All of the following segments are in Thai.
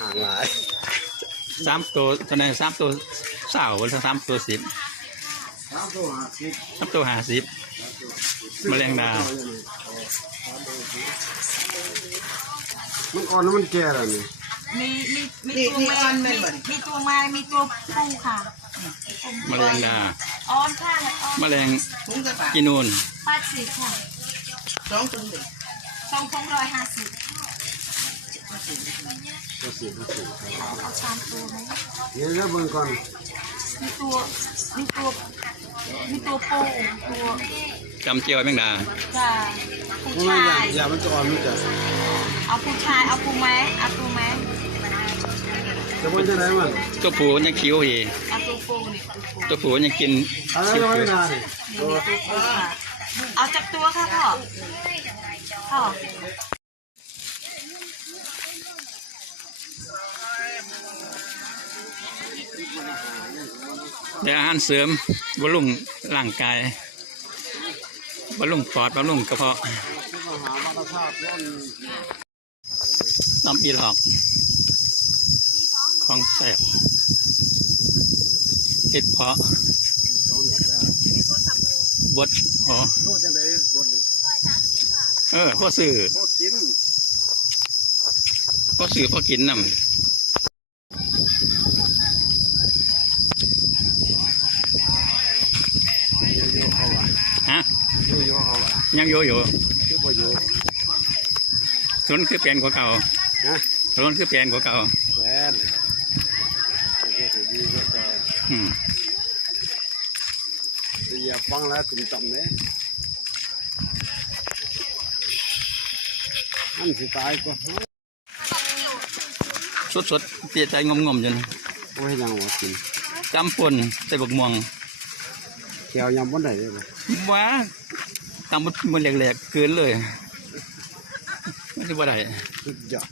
ห่างหลาย3 ตัวตอนนี้3 ตัวสาววันละ3 ตัว 10 3 ตัว 3 ตัว 50แมลงดามันอ่อนแล้วมันแก่แล้วนี่มีตัวแม่มีตัวไม้มีตัวปูค่ะแมลงดาออนค่ะแมลงกินูน80ค่ะ2 ถุง250ก็สิเอา3 ตัวไหมเดี๋ยวเบิ่งก่อนมีตัวปูตัวจำเจียวแมงดาจ้าผู้ชายอย่ามันจะอ่อนมันจะเอาผู้ชายเอาปูไหมเอาปูไหมจะมันจะไหนมันตัวผู้ยังคิ้วอีเอาตัวปูนี่ตัวผู้ยังกินอะไรไม่นานเอาจับตัวค่ะพ่อได้อาหารเสริมบำรุงร่างกายบำรุงปอดบำรุงกระเพาะน้ำอีหลอกของแสบเห็ดเพาะบดอ๋อพ่อสื่อพ่อกินน้ำฮะยังโยอยู่ถนนคือเปลี่ยนกว่าเก่าถนนคือเปลี่ยนกว่าเก่าอย่าฟังแล้วถึงจำเนี่ยอันสิตายก็สดเสียใจงมๆจนโอ้ยยังว่ากินจำปนใส่บักม่วงแก้วยำบนไหนเลยว้าตำมันแหลกๆเกินเลยไม่ใช่ว่าไดสุดยอด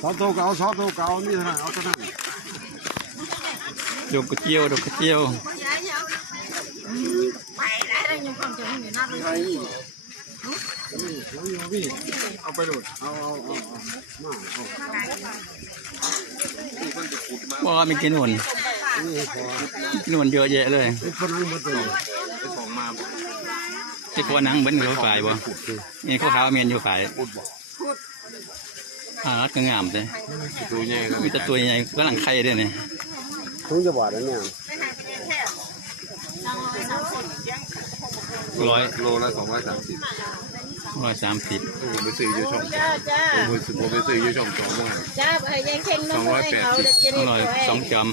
สอตัวเก่านี่เท่านั้นเอาเท่านั้นดอกกระเจียวเอาไปดูเอาว่ามีกินหวนเยอะแยะเลยที่พวนังเป็นเขาขายบ่นี่เขาขาวเมียนอยู่ขายก็งามเลยมีแต่ตัวใหญ่ก็หลังไข่ด้วยนี่คุณจะบอกแล้วเนี่ย100 โลละ230ผมไปซื้ออยู่ช่องผมไปซื้ออยู่ช่อง2มั้งจ้าไปยังเข่งน้อง200 2 จำ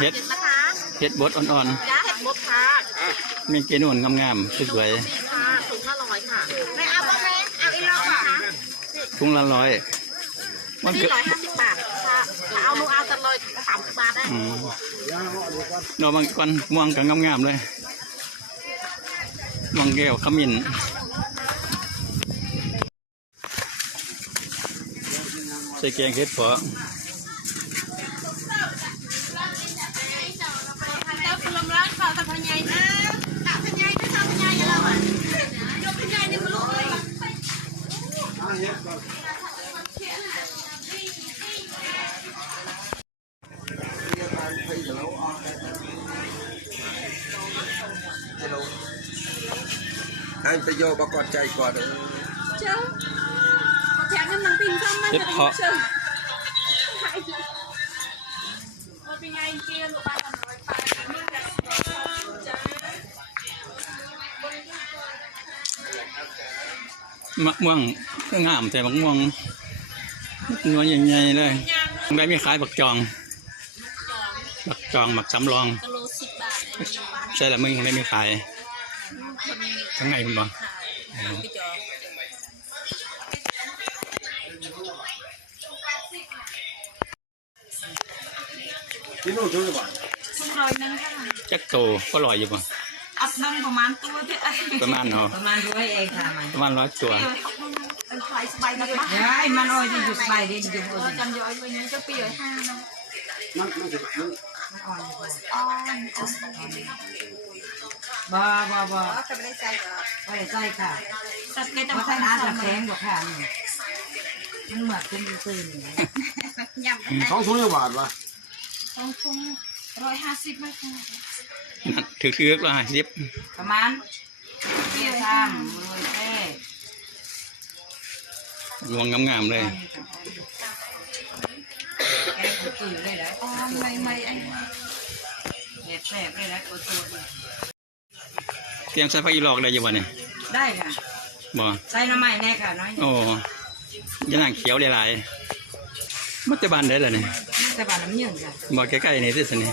เห็ดบดอ่อนจ้าเห็ดบดค่ะๆมีกินหวนงามๆสวยๆถุงละ100ค่ะไม่เอาบ้างไหมเอาอีกแล้วค่ะถุงละ100มันเกิด150 บาทค่ะเอาลูกเอาแต่เลย30 บาทได้เราบางคนม่วงกับงามๆเลยม่วงแก้วขมิ้นใส่แกงเห็ดเพาะให้ไปโยบกอดใจก่อนเจ้าแถมน้ำหนังปิ้งซ้ำมันจะเป็นเชิงเป็นไงเกียร์ลูกบ้านน้อยมะม่วงก็งามแต่มะม่วงเนื้อใหญ่ๆเลยได้มีขายบักจองบักสำรองใช่แล้วมึงได้มีขายทั้งไงคุณบอกพี่โน่ช่วยบ่100 นึงค่ะจักโตก็ลอยอยู่ป่ะอับน้ำประมาณตัวที่ประมาณเนาะประมาณ100เองค่ะประมาณ100 ตัวสบายนะบ้านมันอ้อยจะอยู่สบายดีอยู่จำย้อยไว้นี้จะปี5นะมัน บ่จะไม่ได้ใส่หรอไม่ได้ใส่ค่ะเพราะใส่น้ำกับแข็งกว่าค่ะมันเหมือนเป็นตื่น2 ถุงบาทวะ 150ไหมคะ ถือละ50ประมาณเกี่ยวทำเลยแค่ รวงงามๆเลยแกงตื่นเลยนะไม่ไอ้เด็ดแซ่บเลยนะตัวตัว เตรียมใส่ผักอีหลอกได้อยู่บ่เนี่ย ได้ค่ะ บ่ ใส่น้ำมันแน่ค่ะน้อย โอ้ยะนางเขียวหลายๆมันจะบานได้ล่ะเนี่ย จะบาดน้ำเยื่อจ้ะ บ่ใกล้ๆนี่ซื่อๆนี่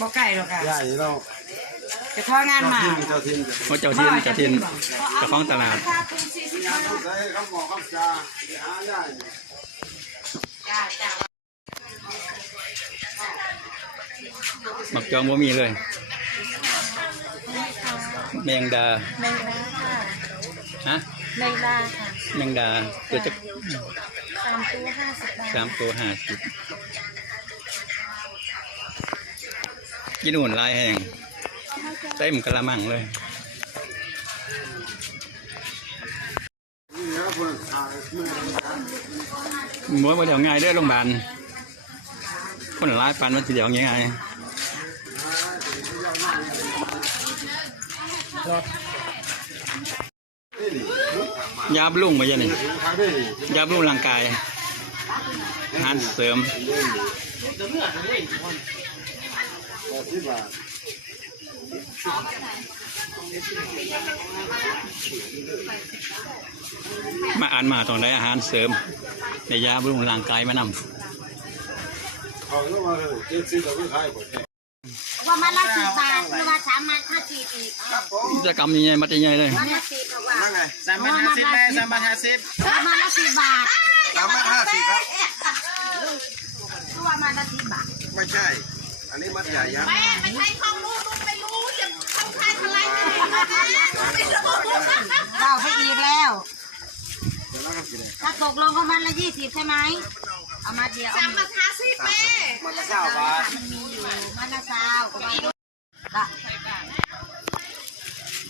บ่ไก่หรอกค่ะ ใหญ่เรา จะทอดงานมา เจ้าทิน เพราะเจ้าถิ่นเจ้าของตลาด ใส่ข้าวหมอข้าวจาหาได้ บักจองบ่มีเลยแมงดา แมงดาค่ะ ฮะ แมงดาค่ะ แมงดาตัวจะ 3 ตัว 50 บาท 3 ตัว 50กินอุ่นลายแห้งเต็มกะละมังเลย นี่นะเพิ่นขายมื้อ บ่เดี๋ยวง่ายเด้อโรงพยาบาลคนหลายปานมันสิเดี๋ยวง่ายยาบำรุงมาเยอะนี่ ขายได้ ยาบำรุงร่างกายอาหารเสริม 80 บาท มาอ่านมาตรงไหนอาหารเสริมในยาบำรุงร่างกายมานำ เขาก็มาเลย70ก็ไม่ขายบ่แท้ ว่ามันละ10 บาทหรือว่า3 มัน50อีก กิจกรรมใหญ่ๆมาใหญ่เลย มันละ10กว่า นั่นไง 350แม่350มันละ10 บาท 350ครับ คือว่ามันละ10 บาท ไม่ใช่ อันนี้มัดใหญ่ยักษ์ แม่ไม่ใช่ของลูกไม่รู้จะเข้าค่ายอะไรไม่รู้ เจ้าไปอีกแล้ว เดี๋ยวนะครับกินเลย ถ้าตกลงก็มันละ20ใช่ไหมเอามาเดียวเอา 3 มัน50แม่ มันละ20 บาท มันมีอยู่มันละ20ก็ว่าละ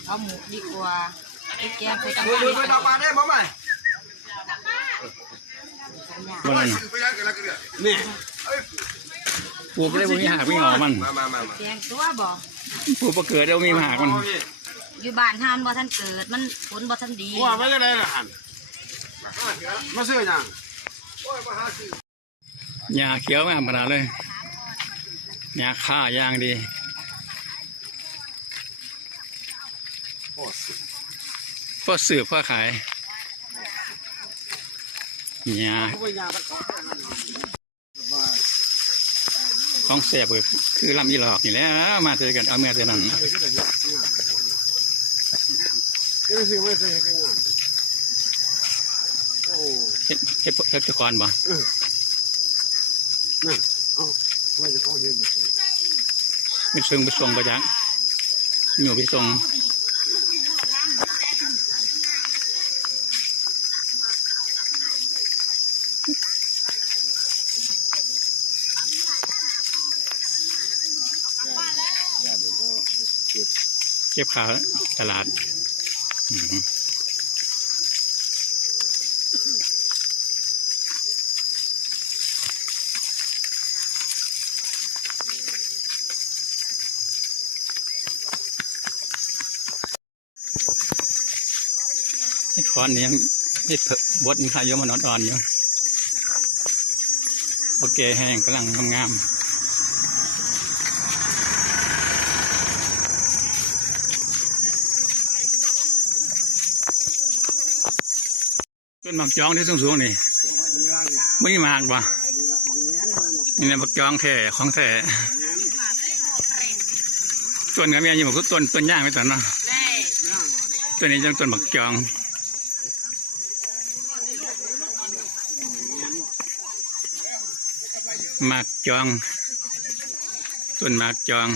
เอาหมูดีกว่าไอ้แกงไปทำ ดูดอกมาได้บ่ไหม ว่าอะไรนะ นี่ ปลูกได้บ่มีหากมีหอมัน มา แกงตัวบ่ ปลูกบ่เกิดได้บ่มีหากมัน อยู่บ้านห้ามบ่ท่านเกิดมันผลบ่ท่านดี ว่าไม่ได้เลยนะหันมาซื้อยัง หญ้าเขียวงามขนาดเลยหญ้าค่าอย่างดี โอ้ พอสืบพอขายหญ้าของแสบคือลำอีหลอกนี่แหล้วมาเจอกันเอาเมื่อเจอนั้น ก็ซื้อไม่ซื้อให้งานโอ้ เฮ็ดทุกคนบ่ นั่นเอาไม่จะเขาเห็น ไปส่งบ่จักอยู่ไปส่งเก็บขาวตลาดไอ้คอนนี่ยังไม่เถอะบดมันขายเยอะมันอ่อนๆอยู่โอเคแห้งกำลังงามต้นหมากจองที่สูงๆนี่ไม่มีหมากบ่นี่นะหมากจองแท้ของแท้ต้นกระเมียอยู่คือต้นย่างไม่ต้นเนาะตัวนี้จังต้นหมากจองหมากจองต้นหมากจอง